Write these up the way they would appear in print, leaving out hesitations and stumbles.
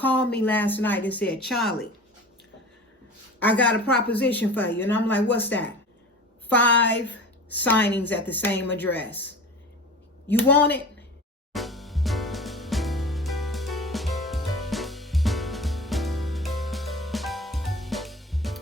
called me last night and said, Charlie, I got a proposition for you. And I'm like, what's that? 5 signings at the same address. You want it?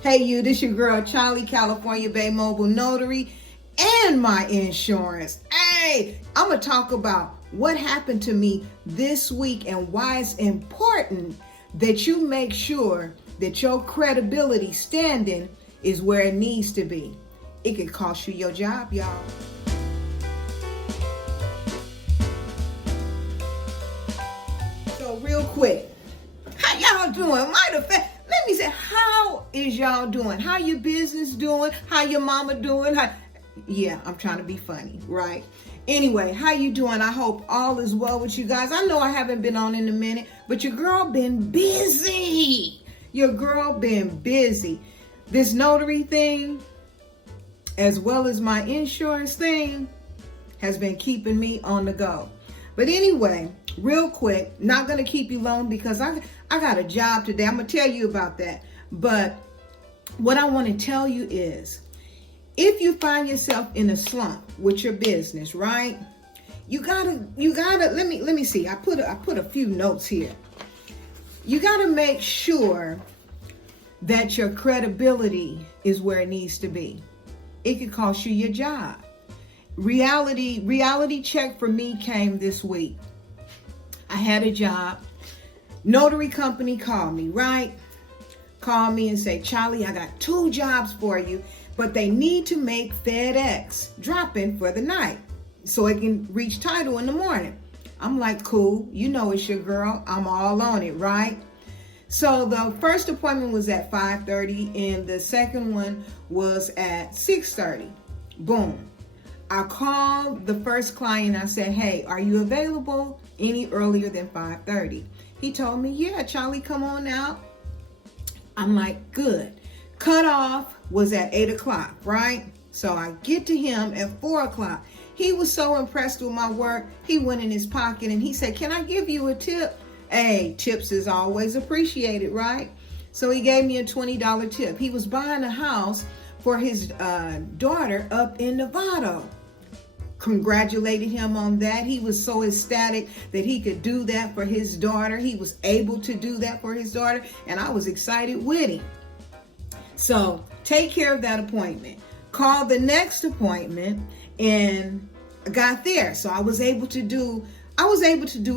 Hey you, this your girl Charlie, California Bay Mobile Notary, and my insurance. Hey, I'm going to talk about what happened to me this week and why it's important that you make sure that your credibility standing is where it needs to be. It could cost you your job, y'all. So real quick, how y'all doing? Let me say, how is y'all doing? How your business doing? How your mama doing? Yeah, I'm trying to be funny, right? Anyway, how you doing? I hope all is well with you guys. I know I haven't been on in a minute, but your girl been busy. Your girl been busy. This notary thing, as well as my insurance thing, has been keeping me on the go. But anyway, real quick, not going to keep you long because I got a job today. I'm going to tell you about that. But what I want to tell you is, if you find yourself in a slump with your business, right? You gotta, let me see. I put a few notes here. You gotta make sure that your credibility is where it needs to be. It could cost you your job. Reality check for me came this week. I had a job. Notary company called me, right? Called me and say, Charlie, I got 2 jobs for you, but they need to make FedEx drop in for the night so it can reach title in the morning. I'm like, cool. You know it's your girl. I'm all on it, right? So the first appointment was at 5:30 and the second one was at 6:30. Boom. I called the first client. I said, hey, are you available any earlier than 5:30? He told me, yeah, Charlie, come on out. I'm like, good. Cutoff was at 8 o'clock, right? So I get to him at 4 o'clock. He was so impressed with my work. He went in his pocket and he said, can I give you a tip? Hey, tips is always appreciated, right? So he gave me a $20 tip. He was buying a house for his daughter up in Nevada. Congratulated him on that. He was so ecstatic that he could do that for his daughter. He was able to do that for his daughter, and I was excited with him. So take care of that appointment. Call the next appointment and got there. So I was able to do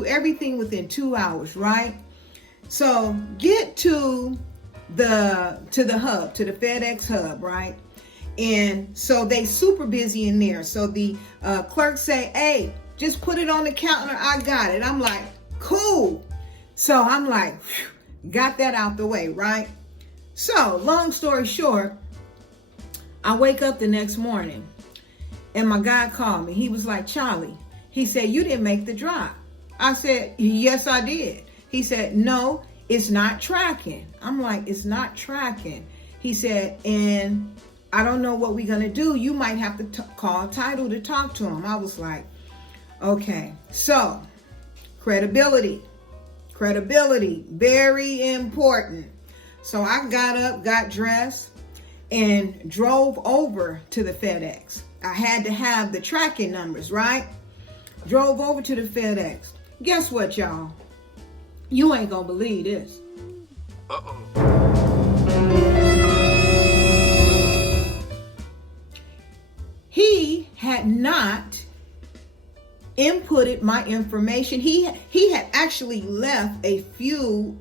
everything within 2 hours, right? So get to the hub, to the FedEx hub, right? And so they super busy in there. So the clerk say, hey, just put it on the counter. I got it. I'm like, cool. So I'm like, got that out the way, right? So long story short, I wake up the next morning and my guy called me. He was like, Charlie, he said, you didn't make the drop. I said, yes, I did. He said, no, it's not tracking. I'm like, it's not tracking. He said, and I don't know what we're going to do. You might have to call title to talk to him. I was like, okay. So credibility, very important. So I got up, got dressed, and drove over to the FedEx. I had to have the tracking numbers, right? Drove over to the FedEx. Guess what, y'all? You ain't gonna believe this. He had not inputted my information. He had actually left a few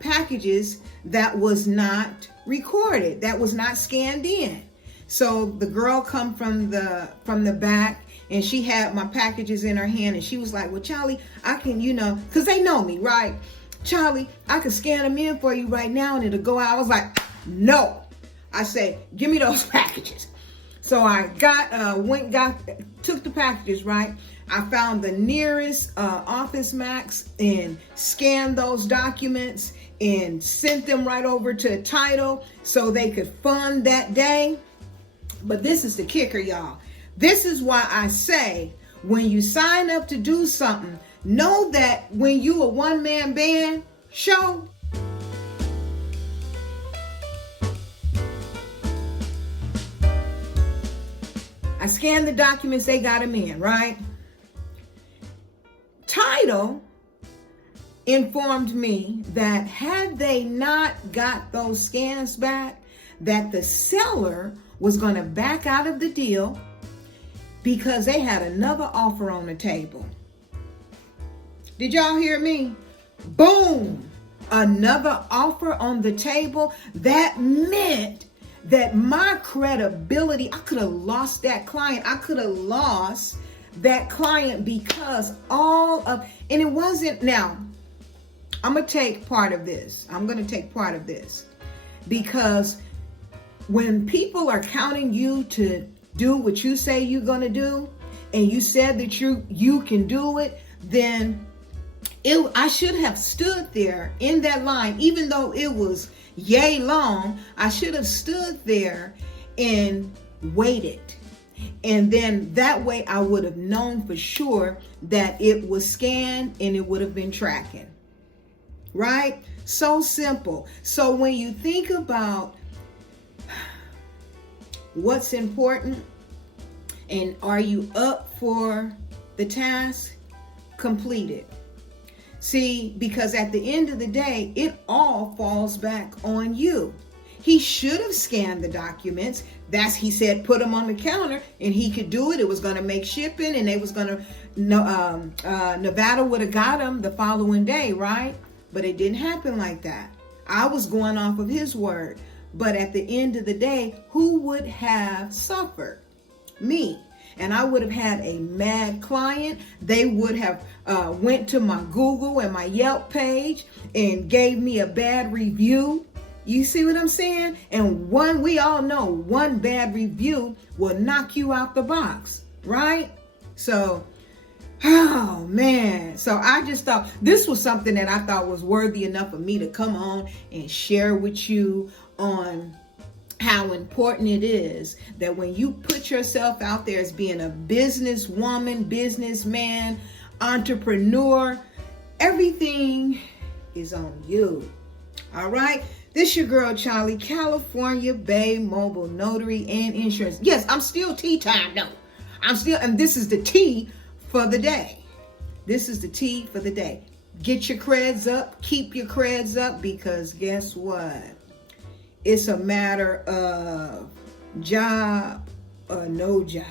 packages that was not recorded, that was not scanned in. So the girl come from the back and she had my packages in her hand and she was like, well, Charlie, I can, because they know me, right? Charlie, I can scan them in for you right now and it'll go out. I was like, no. I said, give me those packages. So I took the packages, right? I found the nearest Office Max and scanned those documents and sent them right over to title so they could fund that day. But this is the kicker, y'all. This is why I say when you sign up to do something, know that when you a one-man band show, I scanned the documents, they got them in, right? Title informed me that had they not got those scans back, that the seller was going to back out of the deal because they had another offer on the table. Did y'all hear me? Boom! Another offer on the table. That meant that my credibility, I could have lost that client. I could have lost that client because and it wasn't, now, I'm going to take part of this. Because when people are counting you to do what you say you're going to do, and you said that you can do it, then I should have stood there in that line, even though it was yay long. I should have stood there and waited. And then that way I would have known for sure that it was scanned and it would have been tracking. Right? So simple. So when you think about what's important and are you up for the task, complete it. See, because at the end of the day, it all falls back on you. He should have scanned the documents. He said, put them on the counter, and he could do it. It was going to make shipping, and they was going to, Nevada would have got them the following day, right? But it didn't happen like that. I was going off of his word. But at the end of the day, who would have suffered? Me. And I would have had a mad client. They would have went to my Google and my Yelp page and gave me a bad review. You see what I'm saying? And we all know one bad review will knock you out the box, right? So, oh man. So I just thought this was something that I thought was worthy enough of me to come on and share with you on how important it is that when you put yourself out there as being a businesswoman, businessman, entrepreneur, everything is on you. All right? This your girl, Charlie, California Bay Mobile Notary and Insurance. Yes, I'm still tea time, though. And this is the tea for the day. This is the tea for the day. Get your creds up. Keep your creds up, because guess what? It's a matter of job or no job.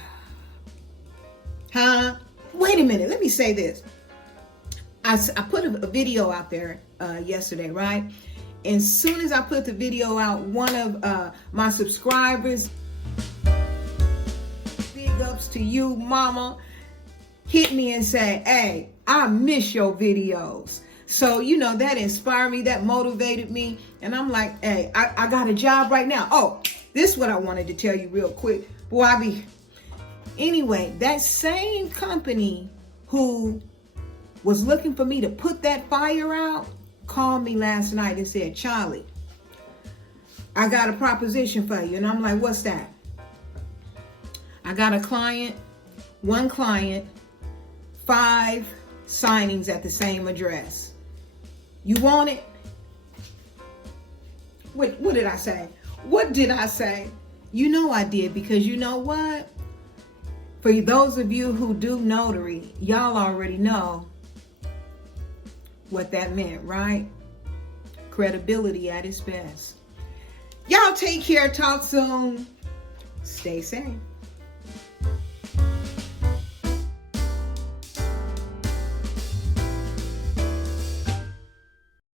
Huh? Wait a minute. Let me say this. I put a video out there yesterday, right? And as soon as I put the video out, one of my subscribers, big ups to you, mama, hit me and say, hey, I miss your videos. So, that inspired me, that motivated me. And I'm like, hey, I got a job right now. Oh, this is what I wanted to tell you real quick. Boy, anyway, that same company who was looking for me to put that fire out called me last night and said, Charlie, I got a proposition for you. And I'm like, what's that? I got one client, 5 signings at the same address. You want it? What did I say? What did I say? You know I did, because you know what? For those of you who do notary, y'all already know what that meant, right? Credibility at its best. Y'all take care. Talk soon. Stay safe.